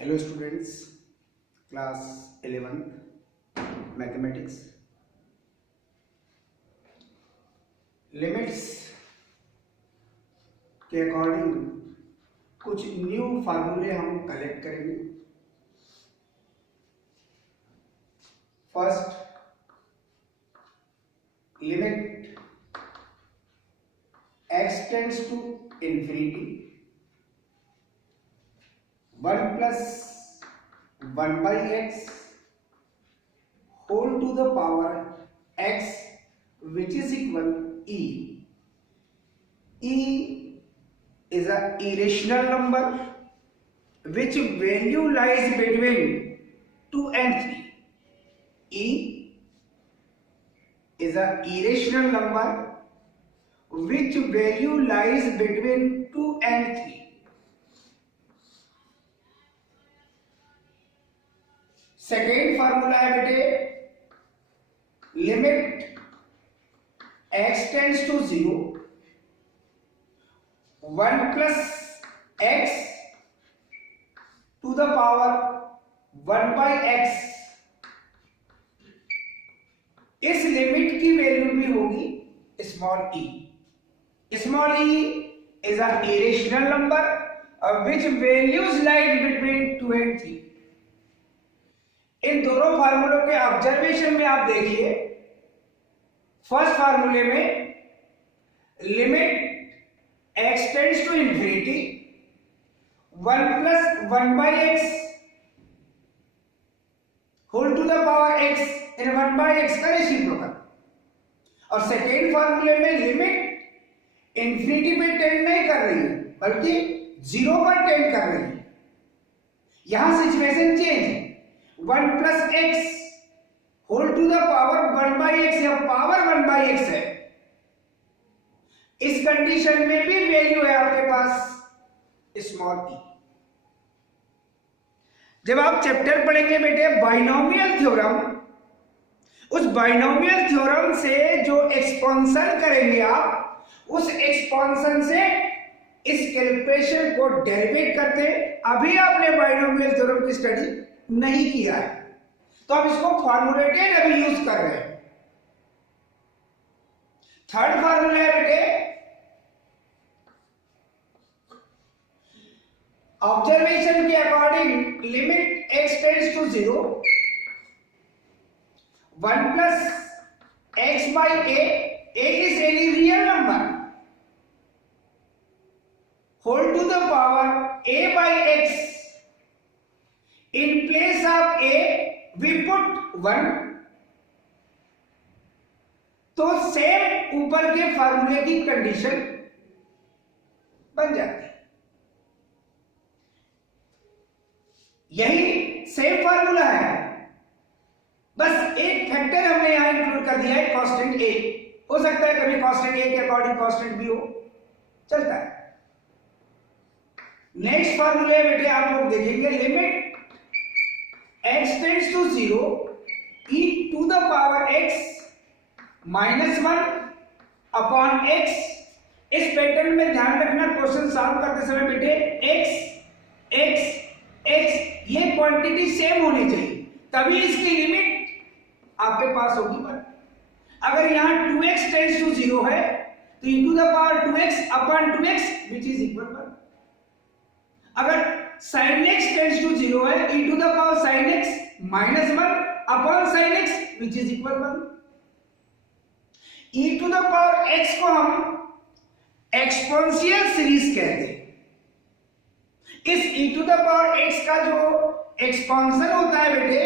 Hello students, class 11 mathematics. Limits के according कुछ new फार्मूले हम कलेक्ट करेंगे। First, limit x tends to infinity 1 plus 1 by x whole to the power x, which is equal e. E is a irrational number which value lies between 2 and 3. E is a irrational number which value lies between 2 and 3. Second formula है बेटे, limit x tends to 0 1 plus x to the power 1 by x। इस limit की value भी होगी small e। Small e is a irrational number which values lies between 2 and 3। इन दोनों फार्मूलों के ऑब्जर्वेशन में आप देखिए, फर्स्ट फार्मूले में limit x tends to infinity 1 plus 1 by x whole to the power x in 1 by x का रेसिप्रोकल। और सेकेंड फार्मूले में लिमिट इंफिनिटी पे टेंड नहीं कर रही है बल्कि 0 पर टेंड कर रही है। यहां सिचुएशन चेंज है, 1 plus x whole to the power 1 by x या पावर 1 बाई एक्स है। इस कंडीशन में भी वैल्यू है आपके पास स्मॉल ई। जब आप चैप्टर पढ़ेंगे बेटे बाइनोमियल थ्योरम, उस बाइनोमियल थ्योरम से जो एक्सपेंशन करेंगे आप, उस एक्सपेंशन से इस कैलकुलेशन को डेरिवेट करते हैं। अभी आपने बाइनोमियल थ्योरम की स्टडी नहीं किया है तो अब इसको फॉर्मुलेटेड अभी यूज कर रहे हैं। थर्ड फार्मूला है बेटे, ऑब्जर्वेशन के according limit x tends to 0 1 plus x by a is any real number whole to the power a by x। In place of a we put 1। तो same ऊपर के फार्मूले की कंडीशन बन जाती है। यही सेम फार्मूला है, बस एक फैक्टर हमने यहां इंक्लूड कर दिया है, कांस्टेंट a। हो सकता है कभी कांस्टेंट a के अकॉर्डिंग कांस्टेंट b हो, चलता है। नेक्स्ट फार्मूले बेटे आप लोग देखेंगे, limit x tends to 0 e to the power x minus 1 upon x। इस पैटर्न में ध्यान रखना, क्वेश्चन सॉल्व करते समय बेटे x x x ये क्वांटिटी सेम होनी चाहिए, तभी इसकी लिमिट आपके पास होगी। पर अगर यहां 2x टेंड्स टू 0 है तो e to the power 2x upon 2x which is equal 1। अगर sin x टेंड्स टू 0 है, e to the power sin x minus 1 upon sin x which is equal 1। e to the power x को हम exponential series कहते हैं। इस e to the power x का जो expansion होता है बेटे,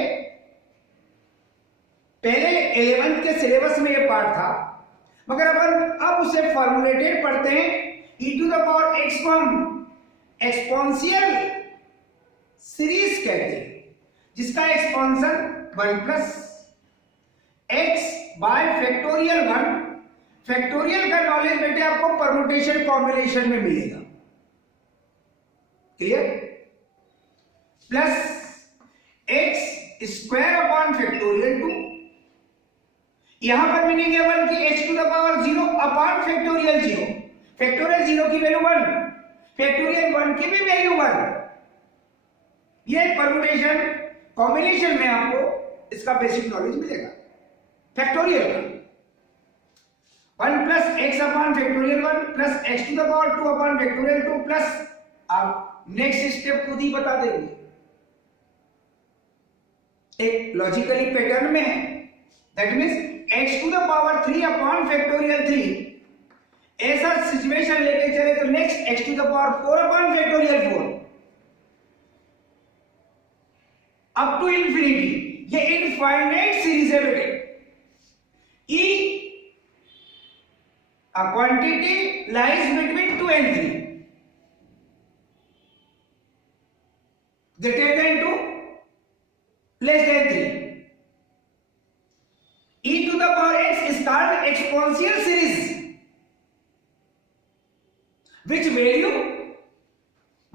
पहले 11th के सिलेबस में ये पार्ट था, मगर अपन अब उसे फॉर्मुलेटेड पढ़ते हैं। e to the power x को हम एक्सपोनेंशियल सीरीज कहते हैं, जिसका expansion 1 plus x by factorial 1। Factorial का नॉलेज बेटे आपको परम्यूटेशन कॉम्बिनेशन में मिलेगा, clear? Plus x square upon factorial 2। यहां पर मीनिंग है 1 की h to the power 0 upon factorial 0। Factorial 0 की वैल्यू 1, फैक्टोरियल 1 की भी वैल्यू 1। ये परमुटेशन कॉम्बिनेशन में आपको इसका बेसिक नॉलेज मिलेगा फैक्टोरियल का। 1 plus x upon factorial 1 plus x to the power 2 upon factorial 2 plus आप नेक्स्ट स्टेप खुद ही बता देंगे, एक लॉजिकली पैटर्न में है। That means x to the power 3 upon factorial 3, ऐसा सिचुएशन लेके चले तो next x to the power 4 upon factorial 4 up to infinity. ये इनफाइनाइट सीरीज है बेटे। ई a quantity lies between 2 and 3 greater than 2 less than 3. E to the power x is called exponential series, which value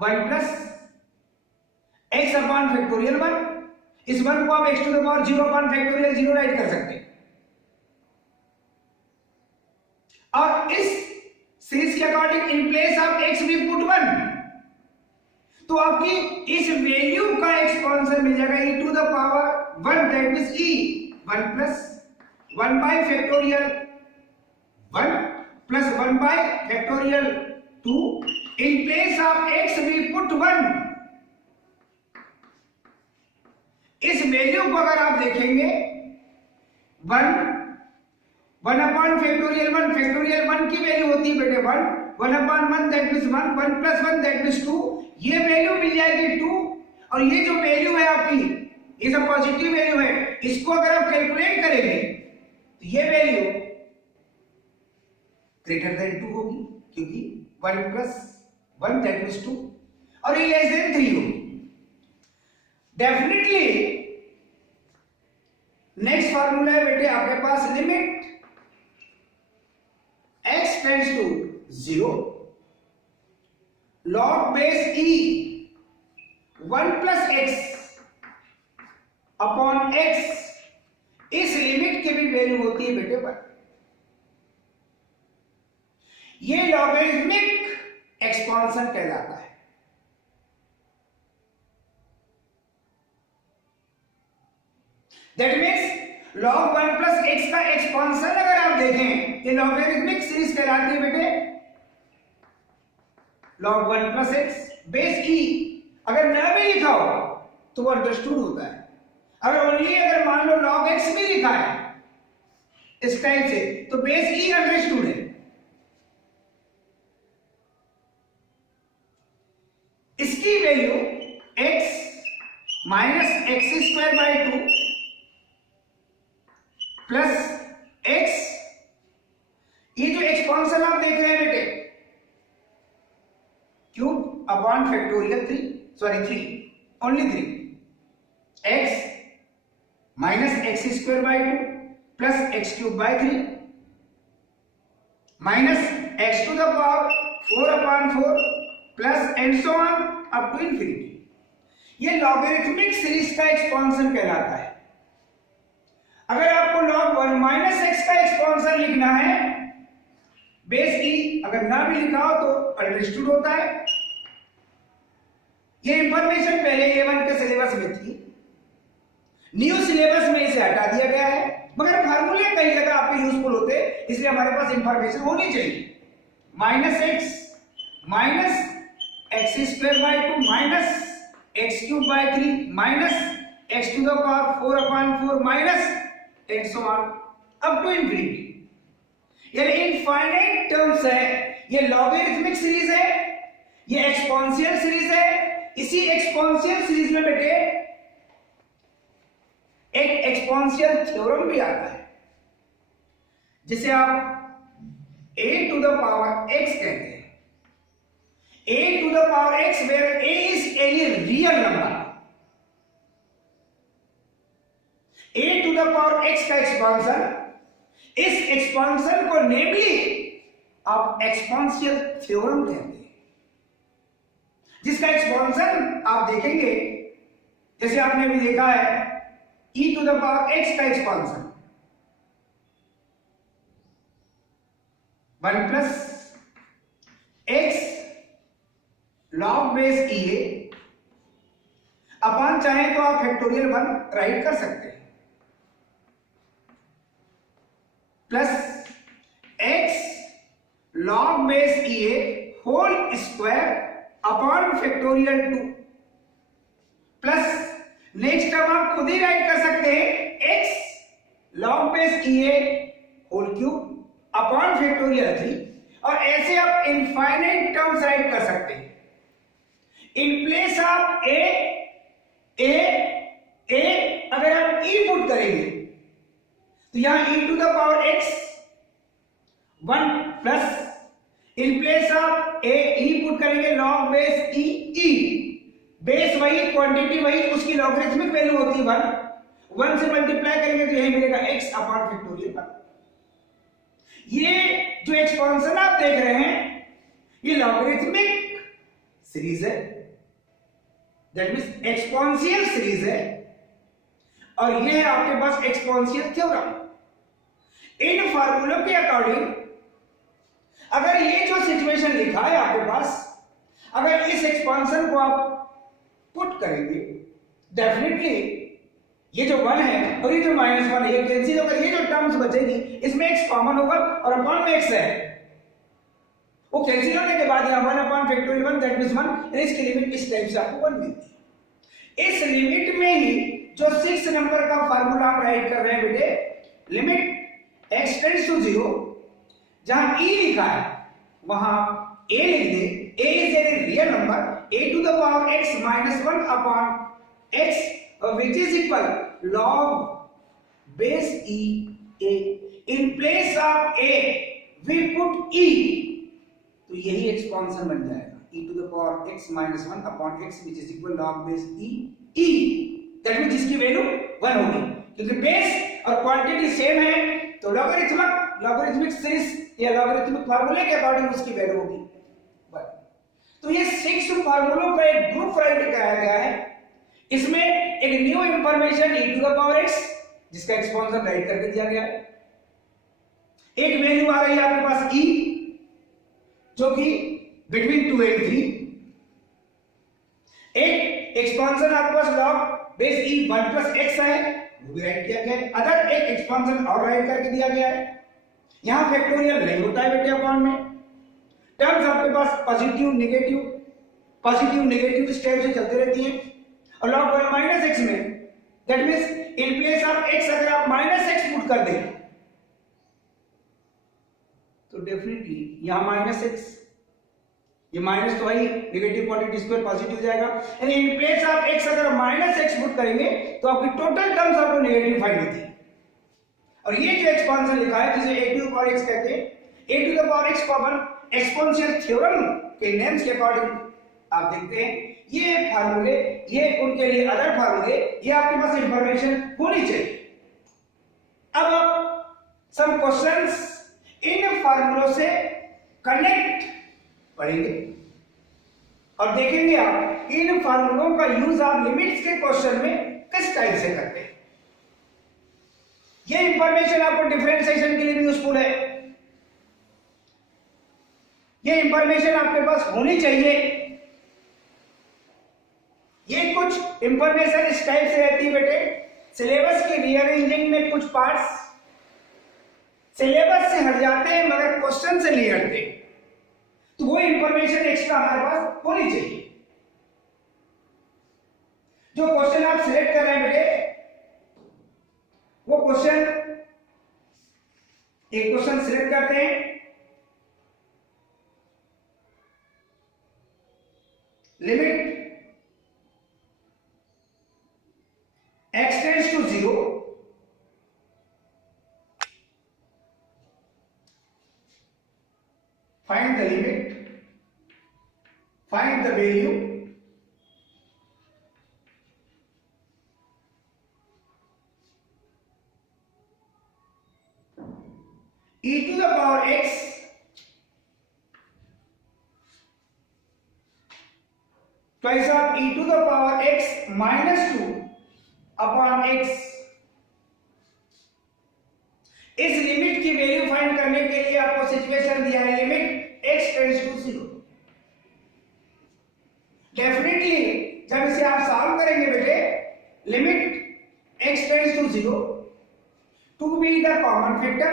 1 plus x upon factorial 1, इस 1 को आप x to the power 0 upon factorial 0 right कर सकते हैं। और इस series के according in place of x we put 1, तो आपकी इस वैल्यू का एक्सपेंशन मिल जाएगा e to the power 1, that means e 1 plus 1 by factorial 1 plus 1 by factorial 2, in place of x we put 1। इस वैल्यू को अगर आप देखेंगे 1 अपॉन फैक्टोरियल 1, फैक्टोरियल 1 की वैल्यू होती है बेटे 1 upon 1 that means 1 plus 1 that means 2, ये वैल्यू मिल जाएगी 2। और ये जो वैल्यू है आपकी, ये सब पॉजिटिव वैल्यू है, इसको अगर आप कैलकुलेट करेंगे तो ये वैल्यू ग्रेटर देन 2 होगी, क्योंकि 1 प्लस 1 दैट मींस 2, और ये लेस देन 3 होगी। डेफिनेटली नेक्स्ट फार्मूला है बेटे आपके पास, limit x tends to 0 log base e 1 plus x upon x, इस लिमिट की भी वैल्यू होती है बेटे 1। ये लॉगरिथमिक एक्सपांशन कहलाता है। That means log 1 plus x का एक्सपांशन अगर आप देखें, ये लॉगरिथमिक सीरीज कहलाती है बेटे log 1 plus x base e। अगर न भी लिखा हो तो वो अंडरस्टूड होता है। अगर ओनली अगर मान लो log x भी लिखा है इस टाइप से, तो बेस e अंडरस्टूड है। इसकी value x minus x square by 2 plus x, ये जो एक्सपांशन आप देख रहे हैं बेटे cube upon factorial 3 only 3, x minus x square by 2 plus x cube by 3 minus x to the power 4 upon 4 plus and so on up to infinity. ये logarithmic series का expansion कहलाता है। अगर आपको log 1 माइनस एक्स का expansion लिखना है, base ई अगर ना भी लिखा हो तो अंडरस्टूड होता है। ये इंफॉर्मेशन पहले A1 के सिलेबस में थी, न्यू सिलेबस में इसे हटा दिया गया है, मगर फार्मूले कई जगह आपके यूजफुल होते, इसलिए हमारे पास इंफॉर्मेशन होनी चाहिए। Minus x square by 2 minus x cube by 3 minus x to the power 4 upon 4 minus and so on up to infinity. यानी इनफाइनाइट टर्म्स है। ये लॉगरिथमिक सीरीज है, ये एक्सपोनेंशियल सीरीज है। इसी एक्सपोनेंशियल सीरीज में बेटे एक एक्सपोनेंशियल थ्योरम भी आता है, जिसे आप a to the power x कहते हैं। a to the power x where a is any real number, a to the power x का एक्सपांशन, इस एक्सपांशन को नेमली आप एक्सपोनेंशियल थ्योरम कहते हैं, जिसका एक्सपांशन आप देखेंगे जैसे आपने अभी देखा है e to the power x का expansion 1 plus x log base e है। अपॉन चाहे तो आप फैक्टोरियल 1 राइट कर सकते हैं, plus x log base e whole square upon factorial 2, plus next term आप खुद ही राइट कर सकते हैं x log base e whole cube upon factorial 3, और ऐसे आप इनफाइनाइट टर्म्स राइट कर सकते हैं। इन प्लेस ऑफ ए अगर आप e पुट करेंगे तो यहां e to the power x 1 plus in place of a e put करेंगे log बेस e बेस वही, क्वांटिटी वही, उसकी लॉगरिथमिक वैल्यू होती है 1 से मल्टीप्लाई करेंगे तो यही मिलेगा x अपॉन फैक्टोरियल 1। ये जो एक्सपेंशन आप देख रहे हैं ये लॉगरिथमिक सीरीज है, दैट मींस एक्सपोनेंशियल सीरीज है, और ये है आपके पास एक्सपोनेंशियल थ्योरम। इन फार्मूलों के अकॉर्डिंग अगर ये जो सिचुएशन लिखा है आपके पास, अगर इस एक्सपेंशन को आप पुट करेंगे, डेफिनेटली ये जो 1 है और ये जो -1 है ये कैंसिल होकर ये जो टर्म्स बचेगी इसमें x कॉमन होगा और अपॉन में x है, वो कैंसिल होने के बाद यहां 1 अपॉन फैक्टोरियल 1 दैट मींस 1, इसकी लिमिट इस टाइप से आपको 1 मिलती है। इस लिमिट में ही जो 6 नंबर का फार्मूला आप राइट कर रहे हैं बेटे, लिमिट x टेंड्स टू 0, जहां e लिखा है वहां a लिख दे, a is a real number, a to the power x minus 1 upon x which is equal log base e a, in place of a we put e, तो यही expansion बन जाएगा e to the power x minus 1 upon x which is equal log base e that means जिसकी value 1 होगी, क्योंकि base और quantity same है तो लॉगरिथमिक सीरीज या लॉगरिथमिक फार्मूले के अकॉर्डिंग उसकी वैल्यू होगी 1। तो ये 6 फार्मूलों का एक ग्रुप राइट कराया गया है, इसमें एक new information e to the power x जिसका एक्सपेंशन राइट करके दिया गया है, एक वैल्यू आ रही है आपके पास e जो कि बिटवीन 2 एंड 3, एक एक्सपेंशन आपके पास log base e 1 plus x है वो भी राइट किया गया है, अदर एक एक्सपेंशन और राइट करके दिया गया है। यहां फैक्टोरियल नहीं होता है बेटे अपॉन में, टर्म्स आपके पास पॉजिटिव नेगेटिव इस टाइप से चलते रहती हैं, और log 1 माइनस x में that means in place of x अगर आप माइनस x पुट कर दें तो डेफिनेटली यहां माइनस x, ये माइनस तो वही नेगेटिव क्वांटिटी स्क्वायर पॉजिटिव जाएगा, यानी इन प्लेस ऑफ x अगर माइनस x पुट करेंगे तो आपकी टोटल टर्म्स आपको नेगेटिव फाइंड होती है। और ये जो एक्सपेंशन लिखा है जिसे a to the power x कहते हैं, a to the power x common exponential theorem के नेम्स के अकॉर्डिंग आप देखते हैं ये फार्मूले, ये उनके लिए अदर फार्मूले, ये आपके पास इंफॉर्मेशन होनी चाहिए। अब आप सम क्वेश्चंस इन फार्मूलों से कनेक्ट पढ़ेंगे और देखेंगे आप इन फार्मूलों का यूज आप लिमिट्स के क्वेश्चन में किस टाइप से करते हैं। ये इंफॉर्मेशन आपको डिफरेंशिएशन के लिए भी यूजफुल है, ये इंफॉर्मेशन आपके पास होनी चाहिए। ये कुछ इंफॉर्मेशन इस टाइप से रहती है बेटे, सिलेबस की रीअरेंजिंग में कुछ पार्ट्स सिलेबस से हट जाते हैं मगर क्वेश्चन से नहीं हटते, तो वो इंफॉर्मेशन एक्स्ट्रा हमारे पास होनी चाहिए। जो क्वेश्चन आप सिलेक्ट कर रहे हैं बेटे, वो क्वेश्चन एक क्वेश्चन सिलेक्ट करते हैं, limit x tends to 0, find the limit, find the value, e to the power x twice of e to the power x minus 2 upon x। इस लिमिट की वैल्यू फाइंड करने के लिए आपको situation दिया है limit x tends to 0। Definitely जब इसे आप सॉल्व करेंगे x tends to 0 to be the common factor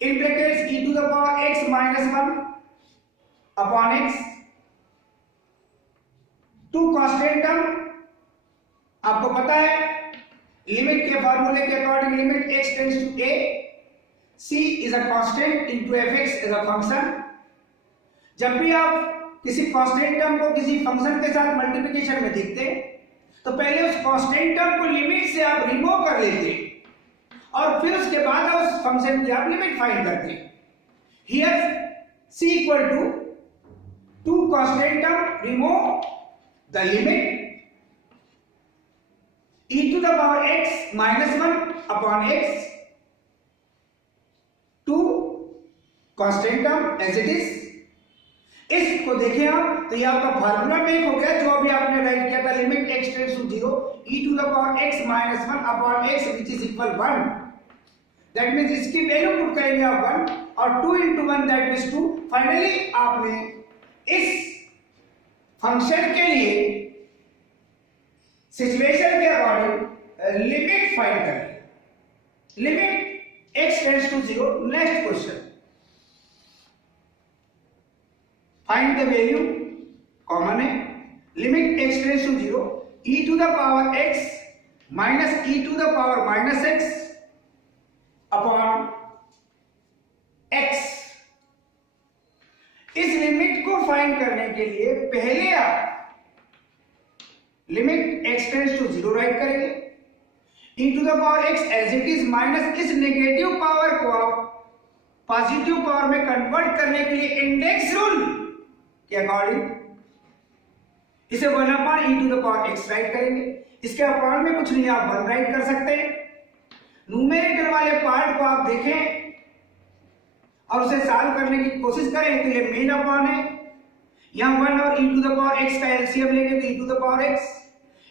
in brackets e to the power x minus 1 upon x, to constant term आपको पता है लिमिट के फार्मूले के according limit x tends to a, c is a constant into fx is a function. जब भी आप किसी कांस्टेंट टर्म को किसी फंक्शन के साथ मल्टीप्लिकेशन में देखते तो पहले उस कांस्टेंट टर्म को लिमिट से आप रिमूव कर लेते और फिर उसके बाद उस फंक्शन की आप लिमिट फाइंड करते। Here c equal to constant term, remove the limit e to the power x minus 1 upon x to constant term as it is। इसको देखें आप तो ये आपका फार्मूला में एक हो गया जो अभी आपने राइट किया था, limit x tends to 0 e to the power x minus 1 upon x which is equal 1। That means इसकी वैल्यू पुट करेंगे आप 1 और 2 into 1 दैट मींस 2। फाइनली आपने इस फंक्शन के लिए सिचुएशन के अकॉर्डिंग लिमिट फाइंड करें। Limit x tends to 0। Next question, find the value, common है, limit x tends to 0 e to the power x minus e to the power minus x upon x। इस limit को find करने के लिए पहले आप limit x tends to 0 right करेंगे, e to the power x as it is minus इस negative power को आप पॉजिटिव पावर में कन्वर्ट करने के लिए इंडेक्स रूल के अकॉर्डिंग इसे 1 upon e to the power x write करेंगे। इसके अपॉन में कुछ नहीं, आप 1 राइट कर सकते हैं। न्यूमेरिकल वाले पार्ट को आप देखें और उसे सॉल्व करने की कोशिश करें तो ये मेन अपॉन है, यहां 1 और e to the power x का एलसीएम लेंगे तो e to the power x,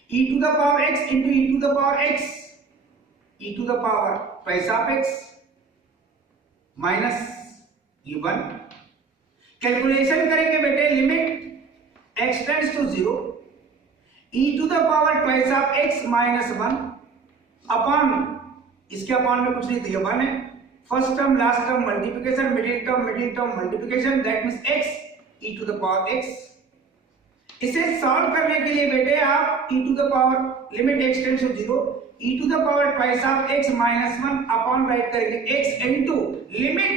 e to the power x into e to the power x, e to the power twice of x minus ये 1। Calculation करेंगे बेटे, limit x tends to 0 e to the power twice of x minus 1 upon, इसके upon में कुछ नहीं तो ये 1 है। First term last term multiplication, middle term multiplication that means x e to the power x। इसे सॉल्व करने के लिए बेटे आप e to the power limit x tends to 0 e to the power twice of x minus 1 upon write करेंगे x into limit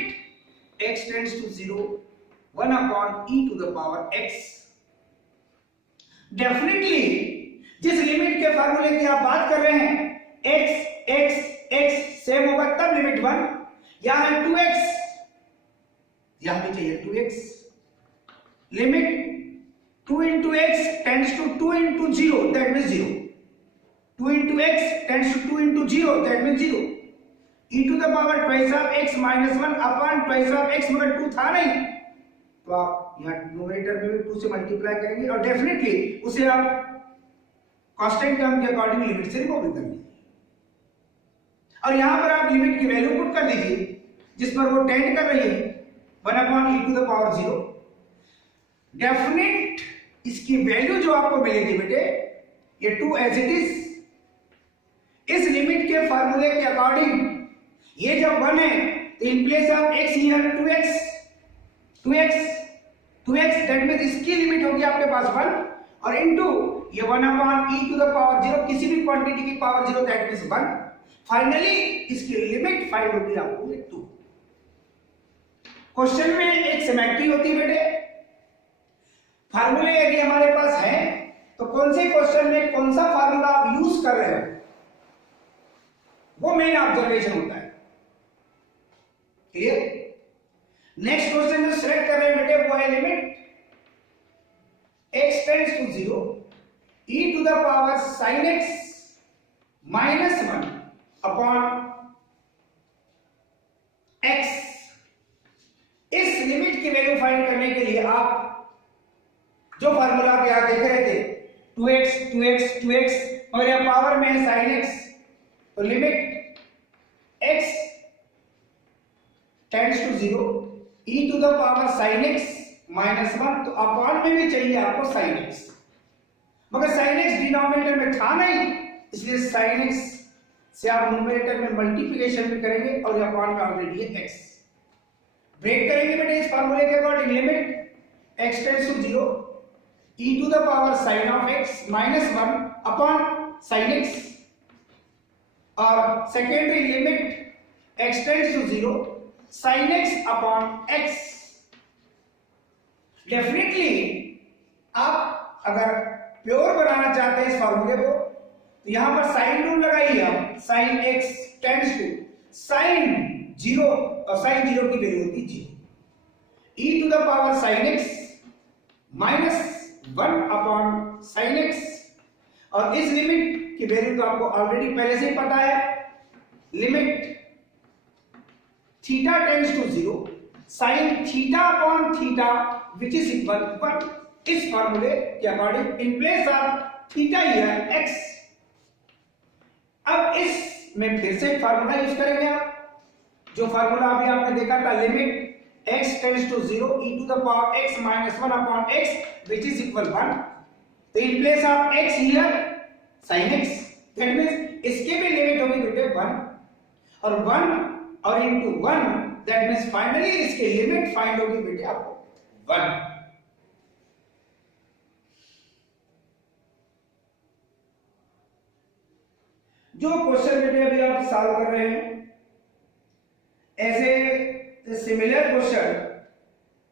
x tends to 0 1 upon e to the power x। Definitely जिस limit के फार्मूले की आप बात कर रहे हैं x सेम होगा तब लिमिट 1, यहां है 2x, यहां भी चाहिए 2x, limit 2 into x tends to 2 into 0 that means 0, 2 into x tends to 2 into 0 that means 0, e to the power twice of x minus 1 upon twice of x, मगर 2 था नहीं तो आप यहाँ न्यूमरेटर में भी 2 से मल्टीप्लाई करेंगे और डेफिनेटली उसे आप कांस्टेंट टर्म के अकॉर्डिंग लिमिट से रिमूव कर लीजिए और यहां पर आप लिमिट की वैल्यू पुट कर दीजिए जिस पर वो टेंड कर रही है 1 upon e to the power 0। Definite इसकी वैल्यू जो आपको मिलेगी बेटे ये 2 एज इट इज। इस लिमिट के फार्मूले के अकॉर्डिंग ये जब 1 है तो in place of x here 2x that means इसकी लिमिट होगी आपके पास 1 और इनटू ये 1 upon e to the power 0 किसी भी क्वांटिटी की पावर 0 दैट मींस 1। फाइनली इसकी लिमिट फाइंड होगी आपको 2। क्वेश्चन में एक सिमेट्री होती है बेटे, फार्मूले यदि हमारे पास है तो कौन से क्वेश्चन में कौन सा फार्मूला आप यूज कर रहे हो वो मेन ऑब्जर्वेशन होता है। क्लियर? नेक्स्ट क्वेश्चन जो सिलेक्ट कर रहे हैं बेटे वो है limit x tends to 0 e to the power sin x minus 1 upon x। इस लिमिट की वैल्यू फाइंड करने के लिए आप जो फार्मूला आप यहां देख रहे थे 2x और यह पावर में है sin x तो limit x tends to 0 e to the power sin x minus 1 तो अपॉन में भी चाहिए आपको sin x, मगर sin x डिनोमिनेटर में था नहीं इसलिए sin x से आप न्यूमरेटर में मल्टीप्लिकेशन भी करेंगे और ये अपॉन में ऑलरेडी है x। ब्रेक करेंगे बेटे इस फार्मूले के according, limit x tends to 0 e to the power sin of x minus 1 upon sin x, और secondary limit x tends to 0 sin x upon x। Definitely आप अगर प्योर बनाना चाहते हैं इस फार्मूले को तो यहां पर साइन रूल लगाइए आप, sin x tends to sin 0 और sin 0 की वैल्यू होती है 0 e to the power sin x minus 1 upon sin x, और इस लिमिट की वैल्यू तो आपको ऑलरेडी पहले से ही पता है, limit theta tends to 0 sin theta upon theta which is equal 1। इस फार्मूले के according in place of theta here x। अब इसमें फिर से फार्मूला यूज करेंगे आप, जो फार्मूला अभी आपने देखा था, limit x tends to 0 e to the power x minus 1 upon x which is equal 1। तो in place of x here sin x, that means इसके भी लिमिट होगी बेटे 1, और 1 और इनटू 1 दैट मींस फाइनली इसके लिमिट फाइंड होगी बेटे आपको 1। जो क्वेश्चन बेटे अभी आप सॉल्व कर रहे हैं, ऐसे सिमिलर क्वेश्चन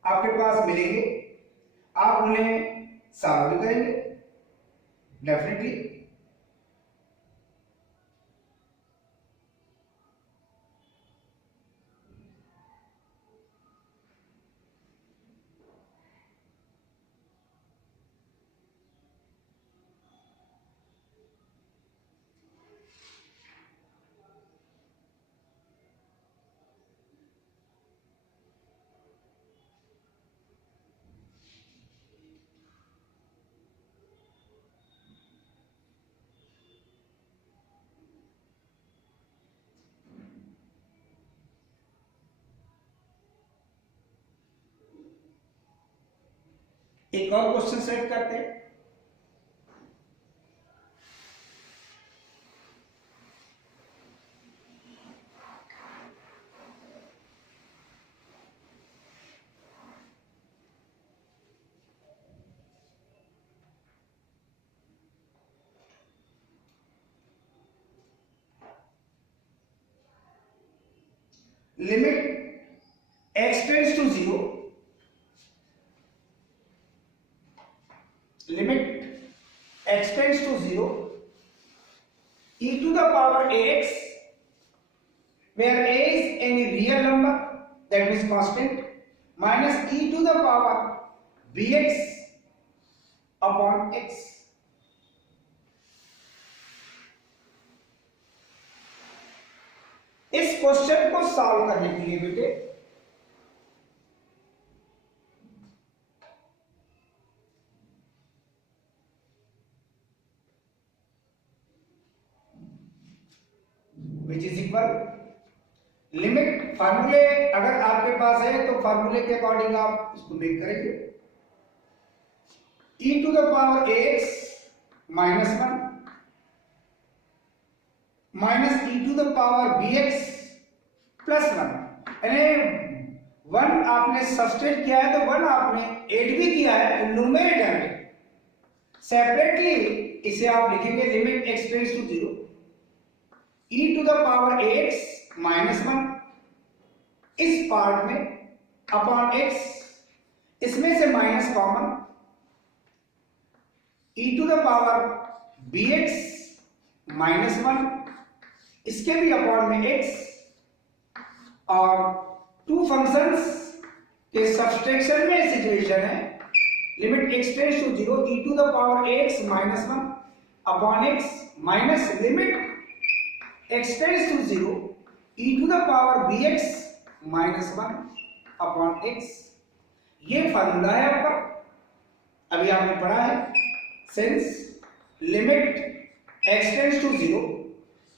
आपके पास मिलेंगे, आप उन्हें सॉल्व भी करेंगे डेफिनेटली। एक और क्वेश्चन सेट करते हैं। Limit x tends to 0, limit x tends to 0 e to the power ax, where a is any real number that is constant, minus e to the power bx upon x। इस question को solve करने के लिए बेटे विच is equal limit, फार्मूले अगर आपके पास है तो फार्मूले के अकॉर्डिंग आप इसको मेक करेंगे, e to the power ax minus 1 minus e to the power bx plus 1, यानी 1 आपने सब्सट्रैक्ट किया है तो 1 आपने ऐड भी किया है न्यूमरेटर में। सेपरेटली इसे आप लिखेंगे limit x tends to 0 e to the power ax minus 1 इस पार्ट में अपॉन x, इसमें से minus common, e to the power bx minus 1 इसके भी अपॉन में x, और टू फंक्शंस के सब्सट्रैक्शन में सिचुएशन है, limit x tends to 0 e to the power ax minus 1 upon x minus limit x tends to 0 e to the power bx minus 1 upon x। ये formula है आपका, अभी आपने पढ़ा है, since limit x tends to 0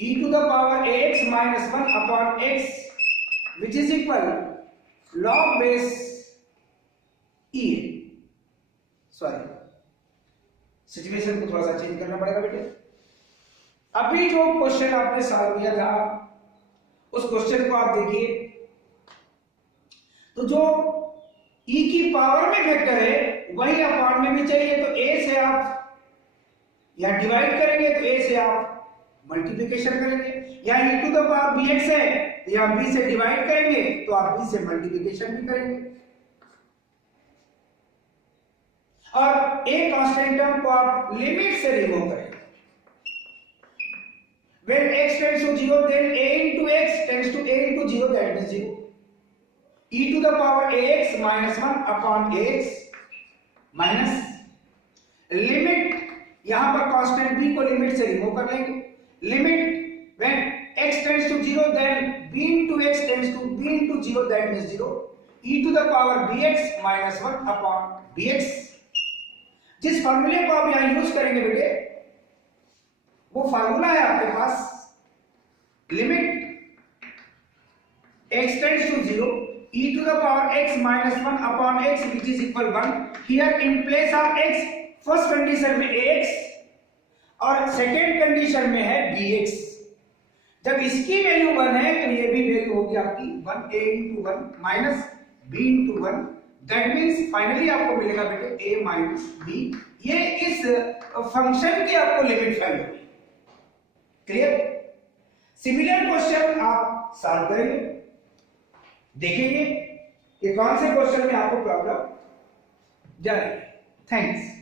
e to the power ax minus 1 upon x which is equal log base e। Sorry, situation को थोड़ा सा चेंज करना पड़ेगा बेटे। अभी जो क्वेश्चन आपने सॉल्व किया था उस क्वेश्चन को आप देखिए, तो जो e की पावर में फैक्टर है वही अपॉन में भी चाहिए, तो a से आप या डिवाइड करेंगे तो a से आप मल्टीप्लिकेशन करेंगे, या e to the power bx है या b से डिवाइड करेंगे तो आप b से मल्टीप्लिकेशन भी करेंगे, और a कांस्टेंट टर्म को आप लिमिट से रिमूव करेंगे। When x tends to 0, then a into x tends to a into 0, that means 0. E to the power ax minus 1 upon ax minus limit, यहां पर कांस्टेंट b को limit से remove कर लेंगे, limit when x tends to 0, then b into x tends to b into 0, that means 0. E to the power bx minus 1 upon bx, जिस फॉर्मूले को आप यहां यूज करेंगे बेटे वो फार्मूला है आपके पास, limit x tends to 0, e to the power x minus 1 upon x which is equal 1. Here in place of x, first condition में ax और सेकेंड कंडीशन में है bx। जब इसकी वैल्यू 1 है तो ये भी वैल्यू होगी आपकी 1a into 1 minus b into 1, that means finally आपको मिलेगा बेटे a minus b। ये इस फंक्शन की आपको लिमिट वैल्यू है। क्लियर? सिमिलर क्वेश्चन आप सॉल्व करेंगे, देखेंगे कि कौन से क्वेश्चन में आपको प्रॉब्लम जा रही है। थैंक्स।